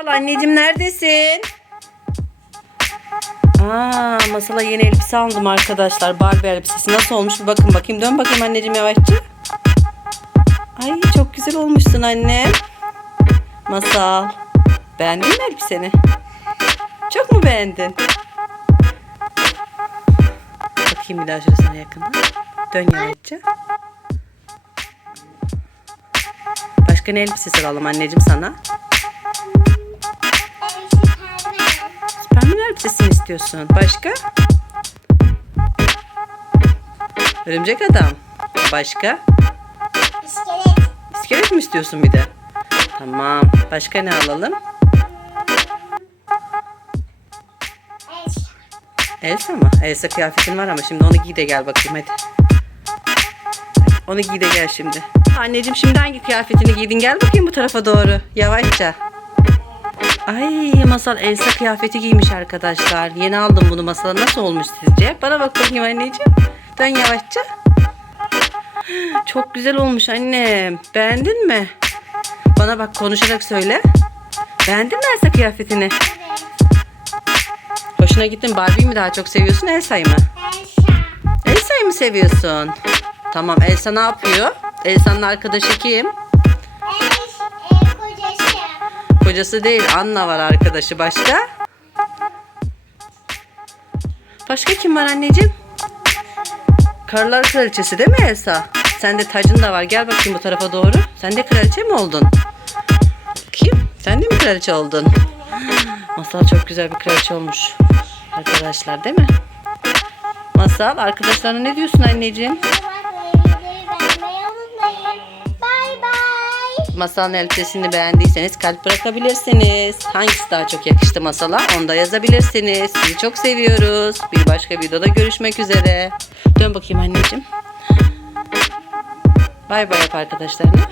Al anneciğim neredesin? Aa, masala yeni elbise aldım arkadaşlar. Barbie elbisesi nasıl olmuş bir bakın bakayım. Dön bakayım anneciğim yavaşça. Ay çok güzel olmuşsun anne. Masal. Beğendin mi elbiseni? Çok mu beğendin? Bakayım bir daha şurasına yakından. Dön yavaşça. Başka ne elbisesi alalım anneciğim sana? Elbisesini istiyorsun. Başka? Örümcek adam. Başka? İskelet. İskelet mi istiyorsun bir de? Tamam. Başka ne alalım? Elsa mı? Elsa kıyafetin var ama şimdi onu giy de gel bakayım hadi. Onu giy de gel şimdi. Anneciğim şimdi hangi kıyafetini giydin? Gel bakayım bu tarafa doğru. Yavaşça. Ay Masal Elsa kıyafeti giymiş arkadaşlar. Yeni aldım bunu Masal. Nasıl olmuş sizce? Bana bak bakayım anneciğim. Dön yavaşça. Çok güzel olmuş annem. Beğendin mi? Bana bak konuşarak söyle. Beğendin mi Elsa kıyafetini? Hoşuna gittin Barbie'yi mi daha çok seviyorsun Elsa'yı mı? Elsa. Elsa'yı mı seviyorsun? Tamam Elsa ne yapıyor? Elsa'nın arkadaşı kim? Kocası değil Anna var arkadaşı başka? Başka kim var anneciğim? Karlar kraliçesi değil mi Elsa? Sende tacın da var. Gel bakayım bu tarafa doğru. Sen de kraliçe mi oldun? Kim? Sen de mi kraliçe oldun? Masal çok güzel bir kraliçe olmuş. Arkadaşlar değil mi? Masal arkadaşlarına ne diyorsun anneciğim? Masalın elbisesini beğendiyseniz kalp bırakabilirsiniz. Hangisi daha çok yakıştı masala onu da yazabilirsiniz. Sizi çok seviyoruz. Bir başka videoda görüşmek üzere. Dön bakayım anneciğim. Bay bay yap arkadaşlarına.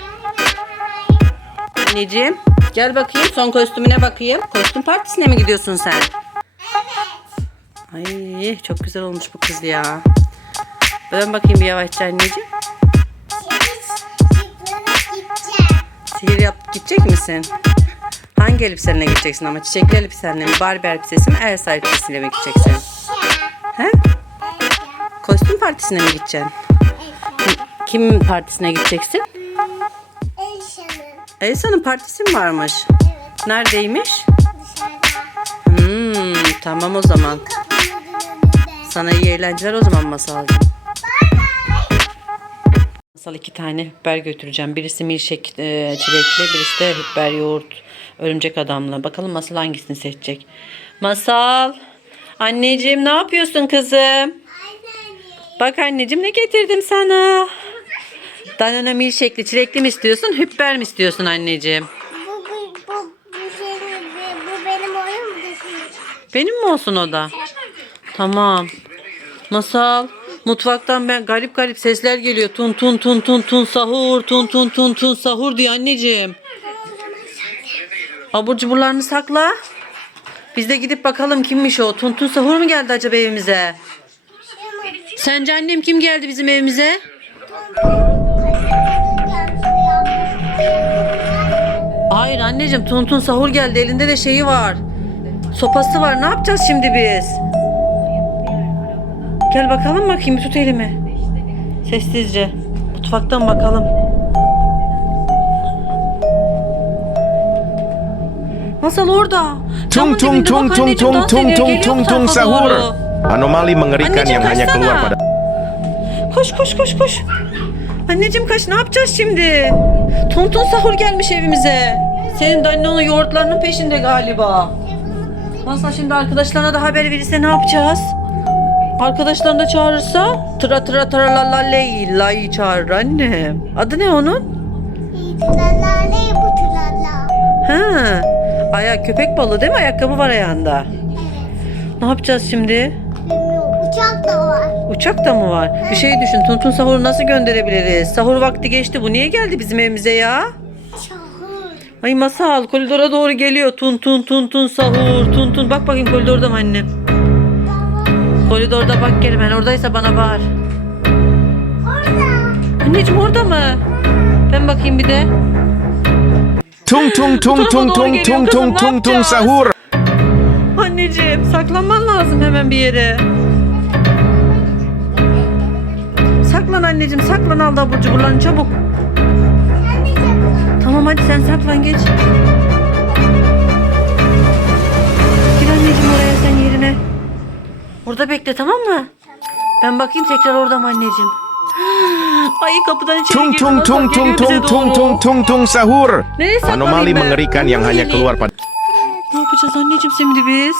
Anneciğim gel bakayım son kostümüne bakayım. Kostüm partisine mi gidiyorsun sen? Ay çok güzel olmuş bu kız ya. Dön bakayım bir yavaşça anneciğim. Sihir yap gidecek misin? Hangi elbisenle gideceksin ama? Çiçekli elbisenle mi? Barbie elbisesi mi? Elsa elbisesiyle mi gideceksin? He? Kostüm partisine mi gideceksin? Kimin partisine gideceksin? Elsa'nın. Elsa'nın partisi mi varmış? Evet. Neredeymiş? Dışarıda. Hmm, tamam o zaman. Sana iyi eğlenceler o zaman Masal'cığım. Masal iki tane hüpper götüreceğim. Birisi milkshake e, çilekli, birisi de hüpper yoğurt örümcek adamla. Bakalım Masal hangisini seçecek. Masal. Anneciğim ne yapıyorsun kızım? Anne. Bak anneciğim ne getirdim sana. Danone milkshake'li çilekli mi istiyorsun, hüpper mi istiyorsun anneciğim? Bu, bu, bu, bu, senin, bu benim oyun mu? Benim mi olsun o da? Tamam. Masal. Mutfaktan ben garip garip sesler geliyor. Tun tun tun tun tun sahur tun tun tun tun sahur diyor anneciğim. Abur cuburlarını sakla. Biz de gidip bakalım kimmiş o. Tun tun sahur mu geldi acaba evimize? Sence annem kim geldi bizim evimize? Hayır anneciğim Tun tun sahur geldi. Elinde de şeyi var. Sopası var. Ne yapacağız şimdi biz? Gel bakalım bakayım bir tut elimi. Sessizce. Mutfaktan bakalım. Masal orada. Tung tung tung tung tung tung tung tung tung sahur. Anomali mengerikan Anneciğim, yang hanya kaçsana. keluar pada Koş koş koş koş. Anneciğim kaç ne yapacağız şimdi? Tonton sahur gelmiş evimize. Senin de annen onun yoğurtlarının peşinde galiba. Masal şimdi arkadaşlarına da haber verirse ne yapacağız? Arkadaşlarını da çağırırsa tıra tıra tıra la la ley lay çağırır annem. Adı ne onun? Bu? Ha, ayak köpek balığı değil mi? Ayakkabı var ayağında. Ne yapacağız şimdi? Bilmiyorum. Uçak da var. Uçak da mı var? Bir şey düşün. Tuntun sahuru nasıl gönderebiliriz? Sahur vakti geçti. Bu niye geldi bizim evimize ya? Şahır. Ay masal koridora doğru geliyor. Tun tun tun tun sahur tun tun. Bak bakayım koridorda mı annem? Koridorda bak gel ben oradaysa bana bağır. Orada. Anneciğim orada mı? Ben bakayım bir de. Tung tung tung tung tung tung tung tung tung sahur. Anneciğim saklanman lazım hemen bir yere. Saklan anneciğim saklan al da abur cuburlarını çabuk. Tamam hadi sen saklan geç. Gir anneciğim oraya sen yerine. Orada bekle tamam mı? Ben bakayım tekrar orada mı anneciğim? Ay kapıdan içeri Tung tung tung tung tung tung tung tung tung sahur. Saklanayım Anomali ben? mengerikan yang hanya keluar pada Ne yapacağız anneciğim şimdi biz?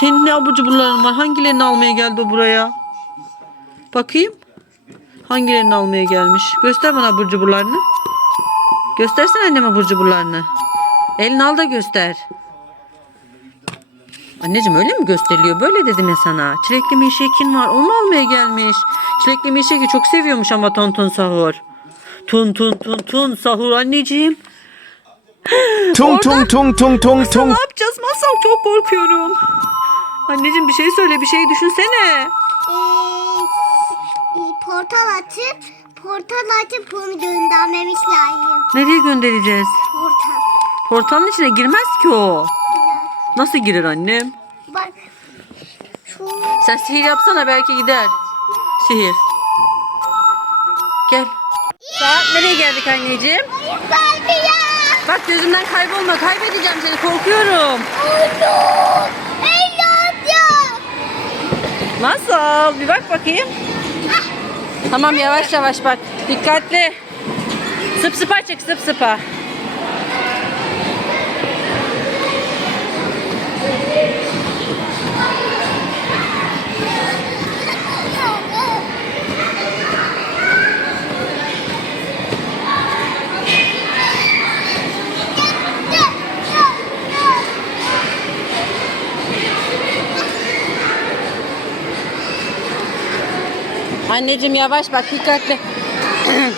Senin ne abur cuburların var? Hangilerini almaya geldi o buraya? Bakayım. Hangilerini almaya gelmiş? Göster bana abur cuburlarını. Göstersen annem abur cuburlarını. Elini al da göster. Anneciğim öyle mi gösteriliyor? Böyle dedim ya sana. Çilekli milkshake'in var. Onu almaya gelmiş? Çilekli milkshake'i çok seviyormuş ama Tonton Sahur. Tun tun tun tun sahur anneciğim. tung tung tung tung tung tung ne yapacağız? Masal çok korkuyorum. Anneciğim bir şey söyle bir şey düşünsene. Ee, portal açıp portal açıp bunu göndermemiş lazım. Nereye göndereceğiz? Portal. Portalın içine girmez ki o. Nasıl girer annem? Bak. Şu Sen sihir yapsana belki gider. Sihir. Gel. Saat nereye geldik anneciğim? ya. Bak gözümden kaybolma. Kaybedeceğim seni. Korkuyorum. Evladım. Nasıl? Bir bak bakayım. Tamam yavaş yavaş bak. Dikkatli. Sıp sıpa çık sıp sıpa. Anneciğim yavaş bak dikkatli.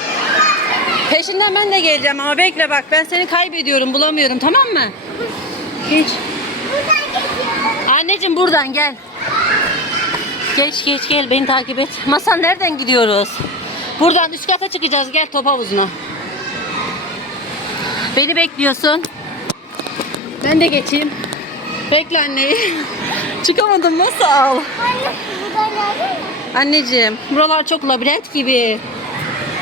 Peşinden ben de geleceğim ama bekle bak ben seni kaybediyorum bulamıyorum tamam mı? Geç. Anneciğim buradan gel. Geç geç gel beni takip et. Masal nereden gidiyoruz? Buradan üst kata çıkacağız gel top havuzuna. Beni bekliyorsun. Ben de geçeyim. Bekle anneyi. Çıkamadım masal. Anne burada nerede? Anneciğim buralar çok labirent gibi.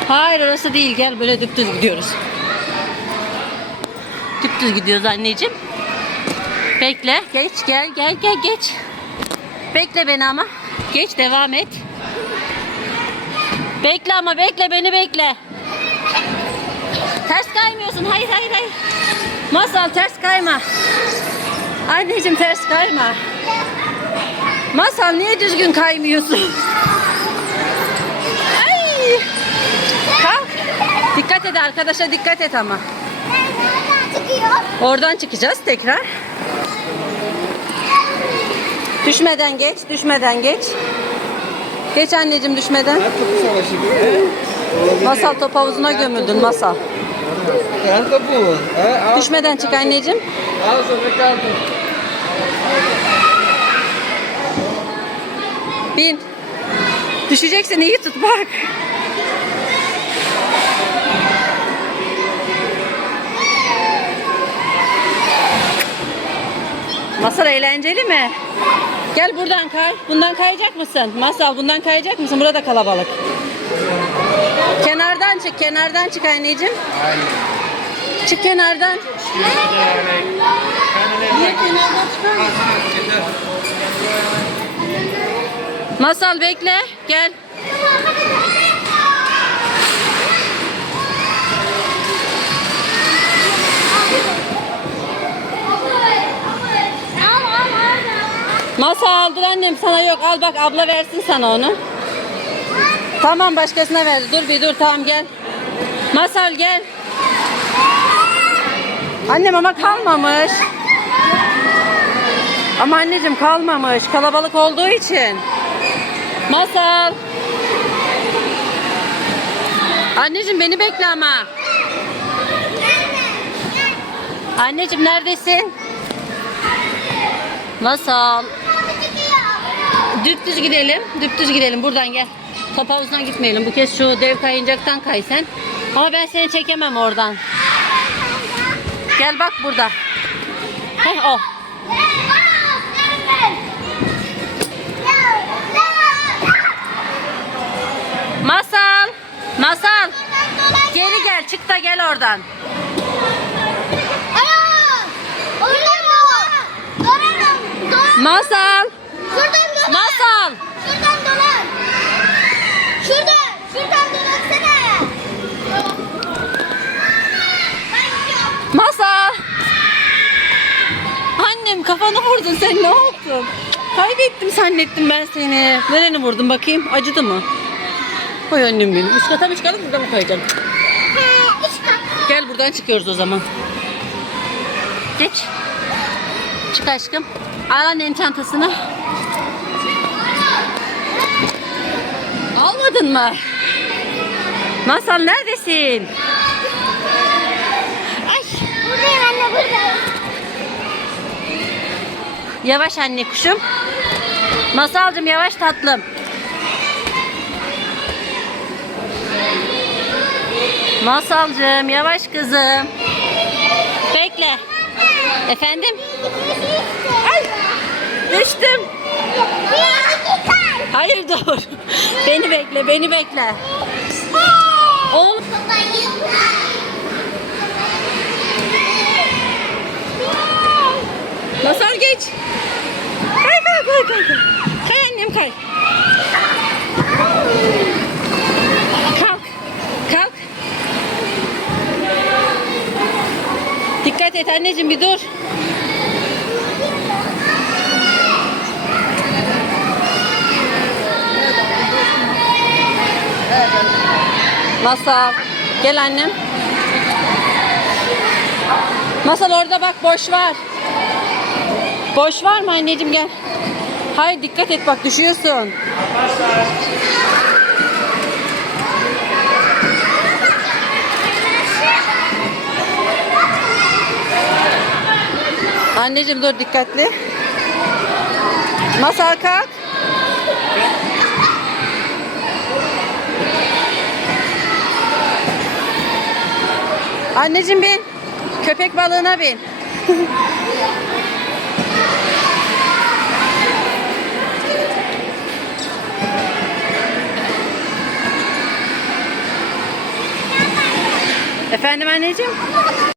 Hayır orası değil gel böyle düptüz gidiyoruz. Düptüz gidiyoruz anneciğim. Bekle geç gel gel gel geç. Bekle beni ama. Geç devam et. Bekle ama bekle beni bekle. Ters kaymıyorsun. Hayır hayır hayır. Masal ters kayma. Anneciğim ters kayma. Masal niye düzgün kaymıyorsun? Ay! Kalk. Dikkat et arkadaşa dikkat et ama. Nereden çıkıyor? Oradan çıkacağız tekrar. Düşmeden geç, düşmeden geç. Geç anneciğim düşmeden. Masal top havuzuna gömüldün masal. Düşmeden çık anneciğim. Bin. Düşeceksin iyi tut bak. Masal eğlenceli mi? Gel buradan kay. Bundan kayacak mısın? Masal bundan kayacak mısın? Burada kalabalık. Kenardan çık, kenardan çık anneciğim. Çık kenardan. Niye kenardan çıkar Masal bekle. Gel. Masal dur annem sana yok. Al bak abla versin sana onu. Tamam başkasına ver. Dur bir dur tamam gel. Masal gel. Annem ama kalmamış. Ama anneciğim kalmamış. Kalabalık olduğu için. Masal. Anneciğim beni bekle ama. Anneciğim neredesin? Masal. Düptüz gidelim. Düptüz gidelim. Buradan gel. Top havuzuna gitmeyelim. Bu kez şu dev kayıncaktan kay sen. Ama ben seni çekemem oradan. Gel bak burada. Heh o. Masal. Masal. Geri gel çık da gel oradan. Masal. Şuradan dolan. Masal. Şuradan dolan. Şuradan. Şuradan dolansana. Masal. Annem kafanı vurdun sen ne yaptın? Kaybettim zannettim ben seni. Nereni vurdun bakayım acıdı mı? Koy annem benim. Üst kata mı çıkalım burada mı koyacağım? He, üç kat. Gel buradan çıkıyoruz o zaman. Geç. Çık aşkım. Al annenin çantasını. Almadın mı? Masal neredesin? Ay. Buradayım anne buradayım. Yavaş anne kuşum. Masalcım yavaş tatlım. Masalcım yavaş kızım. Bekle. Efendim? Ay, düştüm. Hayır dur. Beni bekle, beni bekle. Oğlum. Masal geç. Kay kay kay. kay. Kay annem kay. Kalk. Kalk. Dikkat et anneciğim bir dur. Masal. Gel annem. Masal orada bak boş var. Boş var mı anneciğim gel. Hayır dikkat et bak düşüyorsun. Anneciğim dur dikkatli. Masal kalk. Anneciğim bin. Köpek balığına bin. Efendim anneciğim?